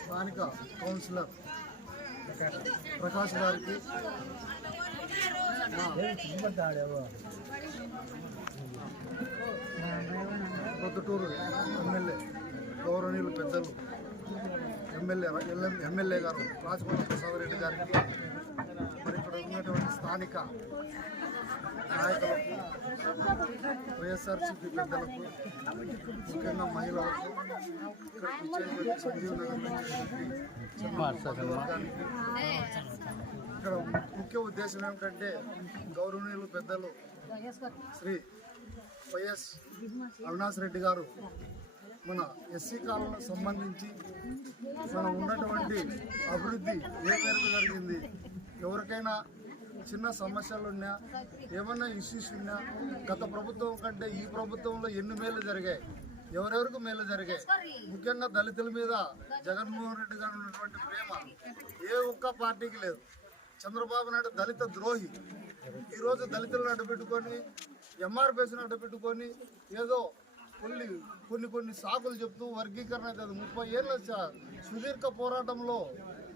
స్థానిక కౌన్సిలర్ ప్రకాష్ గారికి. పొద్దుటూరు ఎమ్మెల్యే గౌరవనీయులు పెద్దలు ఎమ్మెల్యే ఎల్ఎం- ఎమ్మెల్యే గారు రాజమోహన్ ప్రసాద్ రెడ్డి గారికి. మరి ఇక్కడ ఉన్నటువంటి స్థానిక నాయకులకు వైఎస్ఆర్సీపీ పెద్దలకు ముఖ్యంగా మహిళలకు ఇక్కడ ఇక్కడ ముఖ్య ఉద్దేశం ఏమిటంటే గౌరవనీయులు పెద్దలు శ్రీ వైఎస్ అవినాష్ రెడ్డి గారు మన ఎస్సీ కాలంలో సంబంధించి మనం ఉన్నటువంటి అభివృద్ధి ఏ మేరకు జరిగింది ఎవరికైనా చిన్న సమస్యలు ఉన్నా ఏమన్నా ఇష్యూస్ ఉన్నా గత ప్రభుత్వం కంటే ఈ ప్రభుత్వంలో ఎన్ని మేలు జరిగాయి? ఎవరెవరికి మేలు జరిగాయి? ముఖ్యంగా దళితుల మీద జగన్మోహన్ రెడ్డి గారు ఉన్నటువంటి ప్రేమ ఏ ఒక్క పార్టీకి లేదు. చంద్రబాబు నాయుడు దళిత ద్రోహి. ఈరోజు దళితులను అడ్డుపెట్టుకొని ఎంఆర్పిఎస్ని అడ్డుపెట్టుకొని ఏదో కొన్ని కొన్ని కొన్ని సాకులు చెప్తూ వర్గీకరణ అవుతుంది ముప్పై ఏళ్ళ సుదీర్ఘ పోరాటంలో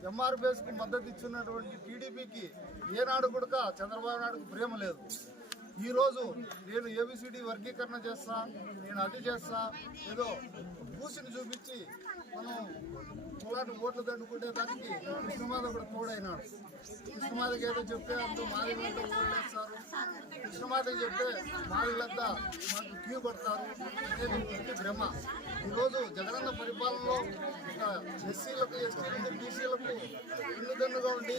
ఎంఆర్పిఎస్కి మద్దతు ఇచ్చినటువంటి టీడీపీకి ఏనాడు కూడా చంద్రబాబు నాయుడుకు ప్రేమ లేదు. ఈరోజు నేను ఏబిసిడి వర్గీకరణ చేస్తా నేను అది చేస్తా ఏదో పూసిని చూపించి మనం కులాన్ని ఓట్లు దండుకునే దానికి కృష్ణమాధ కూడా తోడైనాడు. కృష్ణమాధకి ఏదో చెప్తే అంత మాది మీద ఓట్లేస్తారు కృష్ణమాధకి చెప్తే మాదిలంతా మాకు క్యూ కొడతారు అనేది భ్రమ. ఈరోజు జగనన్న పరిపాలనలో ఎస్సీలకు ఎస్టీలకు బీసీలకు ఇల్లుదన్నుగా ఉండి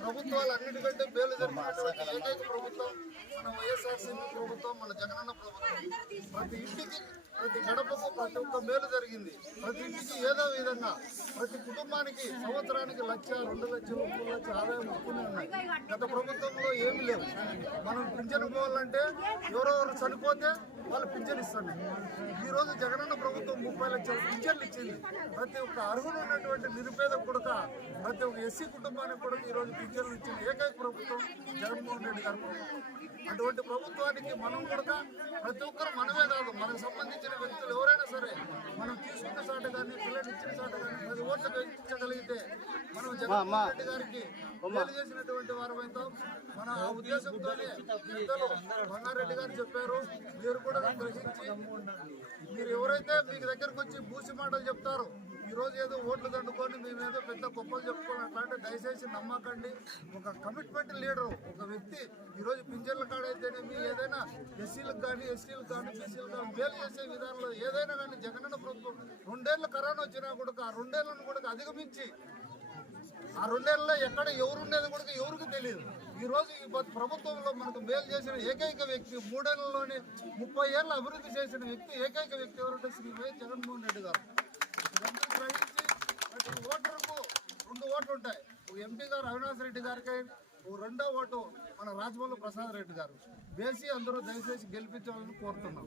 ప్రభుత్వాలు అన్నిటికంటే మేలు జరిగినటువంటి ఏకైక ప్రభుత్వం మన వైఎస్ఆర్సీపీ ప్రభుత్వం మన జగనన్న ప్రభుత్వం. ప్రతి ఇంటికి ప్రతి గడపకు ప్రతి ఒక్క మేలు జరిగింది. ప్రతి ఇంటికి ఏదో విధంగా ప్రతి కుటుంబానికి సంవత్సరానికి లక్ష రెండు లక్షలు మూడు లక్షల ఆదాయం వస్తూనే ఉన్నాయి. గత ప్రభుత్వంలో ఏమీ లేవు. మనం పింఛను పోవాలంటే ఎవరెవరు చనిపోతే వాళ్ళు పింఛన్ ఇస్తాను ఈరోజు జగనన్న ప్రభుత్వం ముప్పై లక్షల పింఛన్లు ఇచ్చింది. ప్రతి ఒక్క అర్హులు ఉన్నటువంటి నిరుపేద కొడుక ప్రతి ఒక్క ఎస్సీ కుటుంబానికి కూడా ఈ పింఛన్లు ఇచ్చింది ఏకైక ప్రభుత్వం జగన్మోహన్ రెడ్డి గారి ప్రభుత్వం అటువంటి ప్రభుత్వానికి మనం కూడా ప్రతి ఒక్కరు మనమే కాదు మనకు సంబంధించిన వ్యక్తులు ఎవరైనా సరే మనం తీసుకున్న చాట కానీ పిల్లలు ఇచ్చిన చాట కానీ పది ఓట్లు వేయించగలిగితే మనం జగన్మోహన్ రెడ్డి గారికి మేలు చేసినటువంటి వారమైతాం మన ఆ ఉద్దేశంతోనే పెద్దలు బంగారెడ్డి గారు చెప్పారు. మీరు కూడా గ్రహించి మీరు ఎవరైతే మీకు దగ్గరకు వచ్చి బూసి మాటలు చెప్తారో ఈరోజు ఏదో ఓట్లు దండుకొని మేము ఏదో పెద్ద గొప్పలు చెప్పుకొని అట్లాంటి దయచేసి నమ్మకండి. ఒక కమిట్మెంట్ లీడర్ ఒక వ్యక్తి ఈరోజు పింఛన్ల కాడైతేనేమి ఏదైనా ఎస్సీలకు కానీ ఎస్సీలకు కానీ బీసీలకు కానీ మేలు చేసే విధానంలో ఏదైనా కానీ జగనన్న ప్రభుత్వం రెండేళ్ళు కరోనా వచ్చినా కూడా ఆ రెండేళ్ళను కూడా అధిగమించి ఆ రెండేళ్ళలో ఎక్కడ ఎవరు ఉండేది కూడా ఎవరికి తెలియదు ఈరోజు ఈ ప్రభుత్వంలో మనకు మేలు చేసిన ఏకైక వ్యక్తి మూడేళ్ళలోనే ముప్పై ఏళ్ళ అభివృద్ధి చేసిన వ్యక్తి ఏకైక వ్యక్తి ఎవరంటే శ్రీ వైఎస్ జగన్మోహన్ రెడ్డి గారు ఇదంతా గ్రహించి ప్రతి ఓటరుకు రెండు ఓట్లు ఉంటాయి. ఓ ఎంపీ గారు అవినాష్ రెడ్డి గారికి ఓ రెండో ఓటు మన రాజమౌళి ప్రసాద్ రెడ్డి గారు. వేసి అందరూ దయచేసి గెలిపించాలని కోరుతున్నాం.